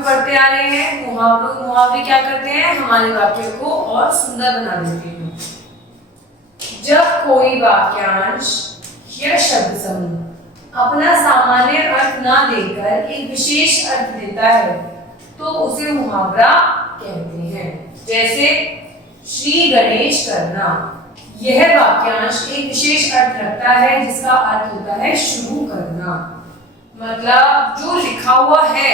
में पढ़ते आ रहे हैं, मुहावरे क्या करते हैं, हमारे वाक्य को और सुंदर बना देते हैं। जब कोई वाक्यांश या शब्द समूह अपना सामान्य अर्थ ना देकर एक विशेष अर्थ देता है तो उसे मुहावरा कहते हैं। जैसे श्री गणेश करना, यह वाक्यांश एक विशेष अर्थ रखता है जिसका अर्थ होता है शुरू करना। मतलब जो लिखा हुआ है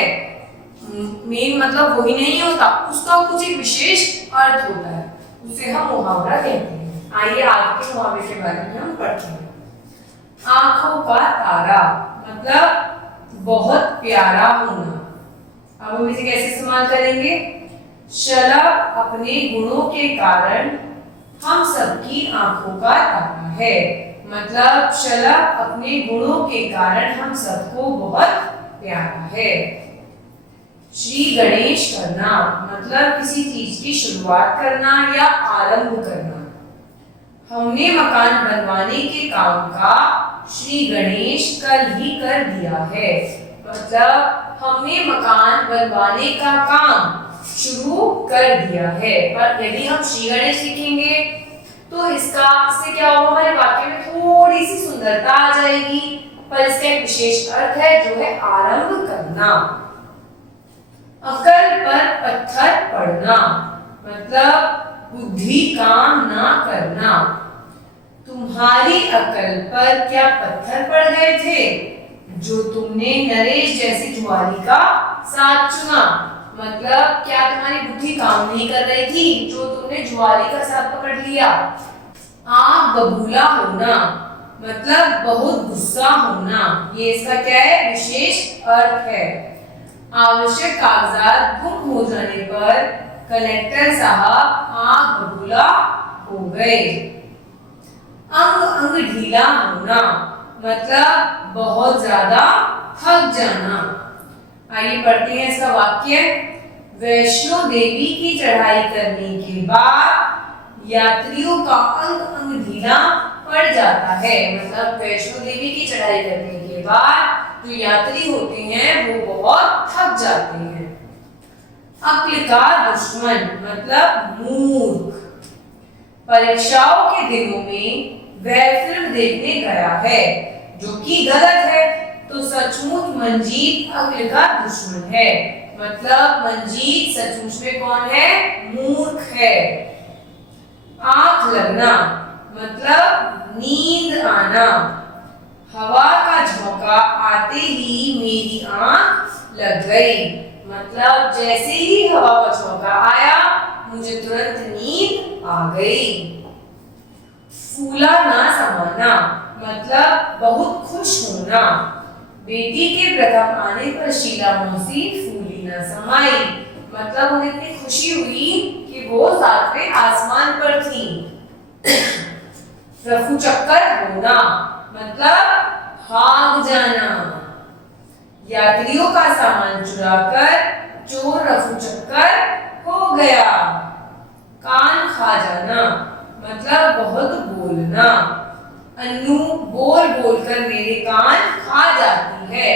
मेन मतलब वही नहीं होता, उसका कुछ एक विशेष अर्थ होता है, उसे हम मुहावरा कहते हैं। आइए आगे के मुहावरे के बारे में हम पढ़ते हैं। आंखों का तारा मतलब बहुत प्यारा होना। अब हम इसे कैसे इस्तेमाल करेंगे? शलभ अपने गुणों के कारण हम सबकी आंखों का तारा है। मतलब शलभ अपने गुणों के कारण हम सबको बहुत प्यारा है। श्री गणेश करना मतलब किसी चीज की शुरुआत करना या आरंभ करना। हमने मकान बनवाने के काम का श्री गणेश कल ही कर दिया है। मतलब हमने मकान बनवाने का काम शुरू कर दिया है। पर यदि हम श्री गणेश लिखेंगे तो इससे क्या होगा, हमारे वाक्य में थोड़ी सी सुंदरता आ जाएगी, पर इसका एक विशेष अर्थ है जो है आरंभ करना। अकल पर पत्थर पड़ना मतलब बुद्धि काम ना करना। तुम्हारी अकल पर क्या पत्थर पड़ गए थे जो तुमने नरेश जैसी जुआरी का साथ चुना। मतलब क्या तुम्हारी बुद्धि काम नहीं कर रही थी जो तुमने जुआरी का साथ पकड़ लिया। आग बबूला होना मतलब बहुत गुस्सा होना। ये इसका क्या है, विशेष अर्थ है। आवश्यक कागजात गुम हो जाने पर कलेक्टर साहब आग बबूला हो गए। अंग अंग ढीला होना मतलब बहुत ज्यादा थक जाना। आइए पढ़ते हैं इसका वाक्य। वैष्णो देवी की चढ़ाई करने के बाद यात्रियों का अंग अंग ढीला पड़ जाता है। मतलब वैष्णो देवी की चढ़ाई करने के बाद जो यात्री होते हैं वो बहुत थक जाते हैं। अक्ल का दुश्मन मतलब मूर्ख। परीक्षाओं के दिनों में वह फिल्म देखने गया है जो कि गलत है, तो सचमुच मंजीत अक्ल का दुश्मन है। मतलब मंजीत सचमुच में कौन है, मूर्ख है। आंख लगना मतलब नींद आना। हवा का झोंका आते ही मेरी आंख लग गई। मतलब जैसे ही हवा का झोंका आया मुझे तुरंत नींद आ गई। फूला ना समाना मतलब बहुत खुश होना। बेटी के प्रथम आने पर शीला मौसी फूली ना समाई। मतलब उन्हें इतनी खुशी हुई कि वो सातवें आसमान पर थी। रफू चक्कर होना मतलब भाग जाना। यात्रियों का सामान चुराकर चोर रफू चक्कर हो गया। कान खा जाना मतलब बहुत बोलना। अन्नू बोल बोलकर मेरे कान खा जाती है।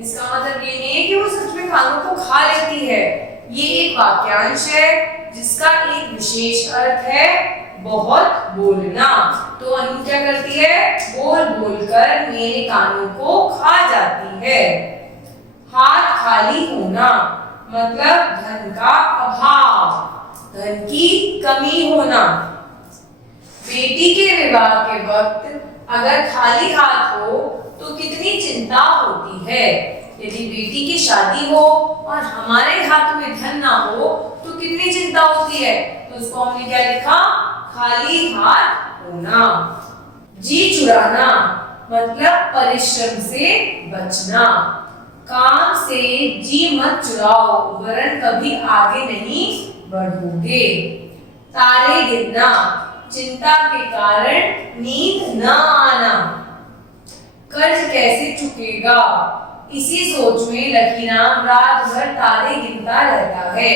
इसका मतलब ये नहीं है कि वो सच में कानों को खा लेती है। ये एक वाक्यांश है जिसका एक विशेष अर्थ है बहुत बोलना। तो अन्नू क्या करती है, बोल बोलकर मेरे कानों को खा जाती है। हाथ खाली होना मतलब धन का अभाव, धन की कमी होना। बेटी के विवाह के वक्त अगर खाली हाथ हो तो कितनी चिंता होती है। यदि बेटी की शादी हो और हमारे हाथ में धन ना हो तो कितनी चिंता होती है। तो उसको हमने क्या लिखा, खाली हाथ होना। जी चुराना मतलब परिश्रम से बचना। काम से जी मत चुराओ वरन कभी आगे नहीं बढ़ोगे। तारे गिनना चिंता के कारण नींद न आना। कर्ज कैसे चुकेगा इसी सोच में लकीराम रात भर तारे गिनता रहता है।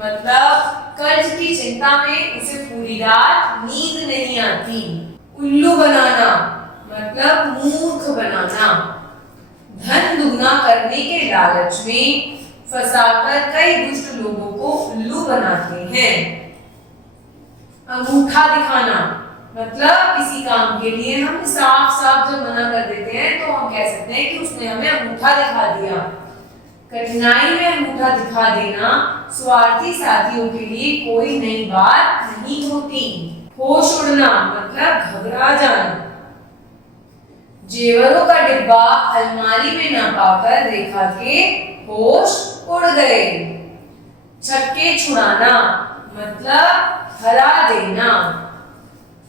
मतलब कर्ज की चिंता में उसे पूरी रात नींद नहीं आती। उल्लू बनाना मतलब मूर्ख बनाना। धन दुगना करने के लालच में फंसाकर कई दुष्ट लोगों को उल्लू बनाते हैं। अंगूठा दिखाना मतलब किसी काम के लिए हम साफ साफ जब मना कर देते हैं तो हम कह सकते हैं कि उसने हमें अंगूठा दिखा दिया। कठिनाई में अंगूठा दिखा देना स्वार्थी साथियों के लिए कोई नई बात नहीं होती। होश उड़ना मतलब घबरा जाना। जेवरों का डिब्बा अलमारी में ना पाकर रेखा के होश उड़ गए। छक्के छुड़ाना मतलब हरा देना।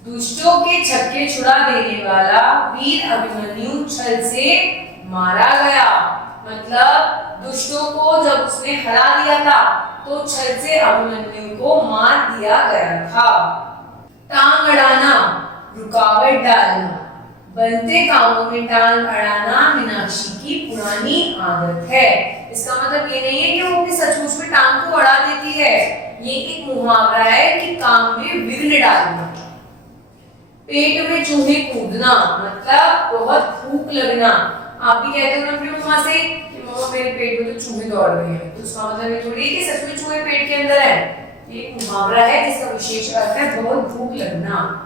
दुष्टों के छक्के छुड़ा देने वाला वीर अभिमन्यु छल से मारा गया। मतलब दुष्टों को जब उसने हरा दिया था तो छल से अभिमन्यु को मार दिया गया था। टांग अड़ाना रुकावट डालना। बनते कामों में टांग अड़ाना मीनाक्षी की पुरानी आदत है। इसका मतलब ये नहीं है कि वो अपनी सचमुच में टांग को अड़ा देती है, ये एक मुहावरा है कि काम में विघ्न डालना। पेट में चूहे कूदना मतलब बहुत भूख लगना। आप भी कहते हो ना अपनी मम्मा से कि मम्मा मेरे पेट में तो चूहे दौड़ रहे हैं, तो उसका मतलब ये थोड़ी है कि सच में चूहे पेट के अंदर है। ये एक मुहावरा है जिसका विशेष अर्थ है बहुत भूख लगना।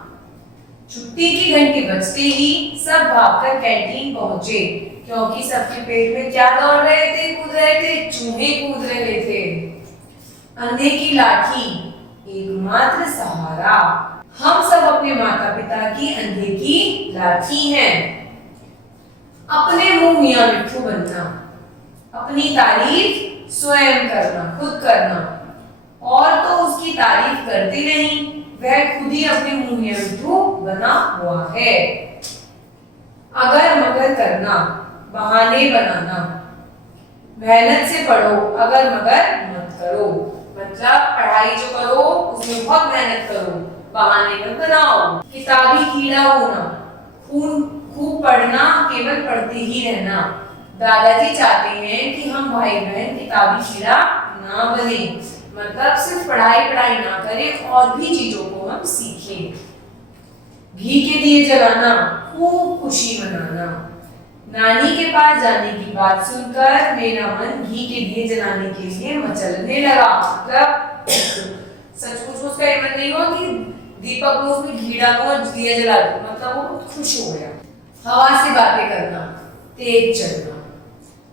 छुट्टी की घंटी बजते ही सब भागकर कैंटीन पहुंचे क्योंकि सबके पेट में क्या दौड़ रहे थे, कूद रहे थे, चूहे कूद रहे थे। अंधे की लाठी एकमात्र सहारा। हम सब अपने माता पिता की अंधे की लाठी हैं। अपने मुंह मियां मिट्ठू बनना। अपनी तारीफ स्वयं करना, खुद करना, और तो उसकी तारीफ करते नहीं, वह खुद ही अपने मुंह मियां मिट्ठू बना हुआ है। अगर मगर करना बहाने बनाना। मेहनत से पढ़ो अगर मगर मत करो। मतलब पढ़ाई जो करो उसमें बहुत मेहनत करो, बहाने मत बनाओ। किताबी कीड़ा होना। खूब पढ़ना, केवल पढ़ते ही रहना। दादाजी चाहते हैं कि हम भाई बहन किताबी कीड़ा ना बने। मतलब सिर्फ पढ़ाई ना करें और भी चीजों को हम सीखें। घी के दिए जलाना, खूब खुशी मनाना। नानी के पास जाने की बात सुनकर मेरा मन घी के दिए जलाने के लिए मचलने लगा। मतलब सचमुच उसका ये मन नहीं हुआ कि दीपक को उसमें घी डालूं और दिया जला दूं, मतलब वो खुश हो गया। हवा से बातें करना, तेज चलना।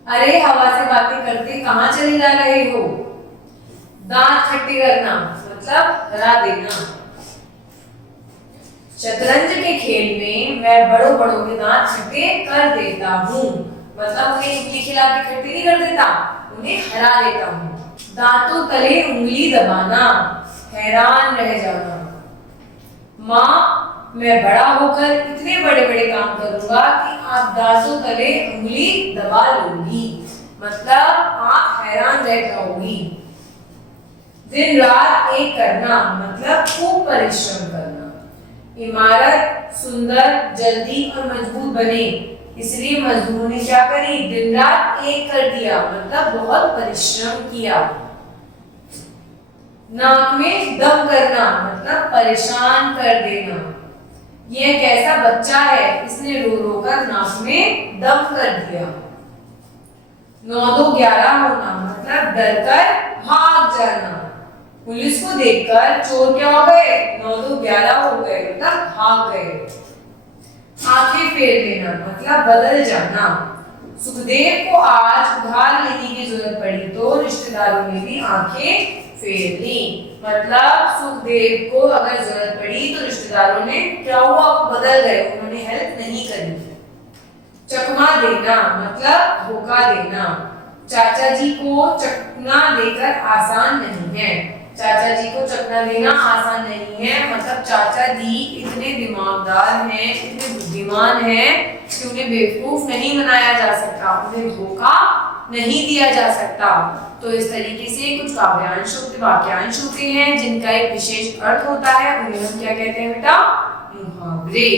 अरे हवा से बातें करते कहाँ चले जा रहे हो। दांत खट्टे करना मतलब हरा देना। शतरंज के खेल में मैं बड़ों के दांत खट्टे कर देता हूँ। मतलब उन्हें इमली खिला के खट्टे नहीं कर देता, उन्हें हरा देता हूँ। दांतों तले उंगली दबाना, हैरान रह जाना। माँ मैं बड़ा होकर इतने बड़े काम करूंगा कि आप दांतों तले उंगली दबा लोगी। मतलब आप हैरान रह जाओगी। दिन रात एक करना मतलब खूब परिश्रम करना। इमारत सुंदर, जल्दी और मजबूत बने, इसलिए मजदूरों ने क्या करी, दिन रात एक कर दिया, मतलब बहुत परिश्रम किया। नाक में दम करना मतलब परेशान कर देना। यह कैसा बच्चा है, इसने रो कर नाक में दम कर दिया। 9-2-11 होना मतलब डर कर भाग जाना। पुलिस को देखकर चोर क्या हो गए, 9-2-11 हो गए, मतलब भाग गए। आंखें फेर लेना मतलब बदल जाना। सुखदेव को आज उधार लेने की जरूरत पड़ी तो रिश्तेदारों ने भी आंखें फेर ली। मतलब सुखदेव को अगर जरूरत पड़ी तो रिश्तेदारों ने क्या हुआ, बदल गए, उन्होंने हेल्प नहीं करी। चकमा देना मतलब धोखा देना। चाचा जी को चकना देकर आसान नहीं है। चाचा जी को चकना देना आसान नहीं है, मतलब चाचा जी इतने दिमागदार हैं, इतने बुद्धिमान हैं कि उन्हें बेवकूफ नहीं बनाया जा सकता, उन्हें धोखा नहीं दिया जा सकता। तो इस तरीके से कुछ काव्यांश वाक्यांश होते हैं जिनका एक विशेष अर्थ होता है, उन्हें हम क्या कहते हैं बेटा, मुहावरे।